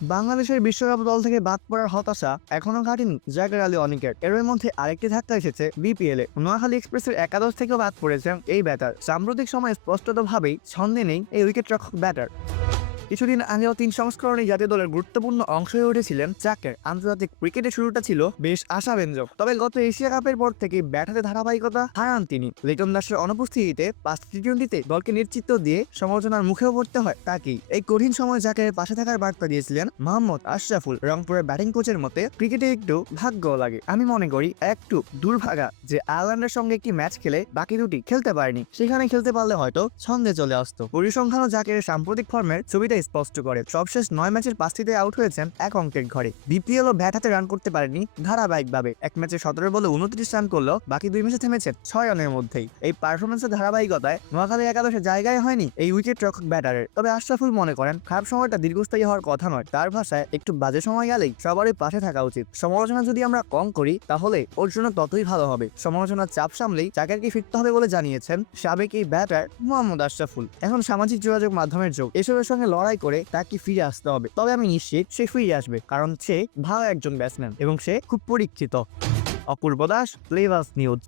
বাংলাদেশের বিশ্বকাপ দল থেকে বাদ পড়ার হতাশা এখনও কাটেনি জাকের আলী অনিকের। এর মধ্যে আরেকটি ধাক্কা এসেছে বিপিএল এ। নোয়াখালী এক্সপ্রেসের একাদশ থেকেও বাদ পড়েছেন এই ব্যাটার। সাম্প্রতিক সময়ে স্পষ্টতভাবেই ছন্দে নেই এই উইকেট রক্ষক ব্যাটার। কিছুদিন আগেও তিন সংস্করণে জাতীয় দলের গুরুত্বপূর্ণ অংশ হয়ে উঠেছিলেন চাকের। আন্তর্জাতিক ক্রিকেটের শুরুটা ছিল বেশ আশাব্যঞ্জক। তবে গত এশিয়া কাপের পর থেকে ব্যাটাতে ধারাবাহিকতা হারান তিনি। লিটন দাসের অনুপস্থিতিতে পাঁচ টি টোয়েন্টিতে দলকে নেতৃত্ব দিয়ে সমালোচনার মুখেও পড়তে হয় তাকেই। এই কঠিন সময় জাকের পাশে থাকার বার্তা দিয়েছিলেন মোহাম্মদ আশরাফুল। রংপুরের ব্যাটিং কোচের মতে, ক্রিকেটে একটু ভাগ্য লাগে। আমি মনে করি, একটু দুর্ভাগা যে আয়ারল্যান্ডের সঙ্গে একটি ম্যাচ খেলে বাকি দুটি খেলতে পারেনি। সেখানে খেলতে পারলে হয়তো ছন্দে চলে আসতো। পরিসংখ্যানও জাকের সাম্প্রতিক ফর্মের ছবিটা স্পষ্ট করে। সবশেষ নয় ম্যাচের পাঁচটিতে আউট হয়েছেন এক অঙ্কের ঘরে। বিপিএল ও ব্যাট হাতে রান করতে পারেনি ধারাবাহিকভাবে। এক ম্যাচে সতেরো বলে উনত্রিশ রান করলেও বাকি দুই ম্যাচে থেমেছে ছয় রানের মধ্যেই। এই পারফরমেন্সের ধারাবাহিকতায় নোয়াখালী একাদশে জায়গায় হয়নি এই উইকেট রক্ষক ব্যাটারের। তবে আশরাফুল মনে করেন, খারাপ সময়টা দীর্ঘস্থায়ী হওয়ার কথা নয়। তার ভাষায়, একটু বাজে সময় গেলেই সবারই পাশে থাকা উচিত। সমালোচনা যদি আমরা কম করি, তাহলে ওর জন্য ততই ভালো হবে। সমালোচনার চাপ সামলেই চাকারকে ফিরতে হবে বলে জানিয়েছেন সাবেক এই ব্যাটার মোহাম্মদ আশরাফুল। এখন সামাজিক যোগাযোগ মাধ্যমের যোগ। এসবের সঙ্গে লড়াই করে তাকে ফিরে আসতে হবে। তবে আমি নিশ্চিত সে ফিরে আসবে, কারণ সে ভালো একজন ব্যাটসম্যান এবং সে খুব পরীক্ষিত। অপূর্ব দাস প্লেভাস নিউজ।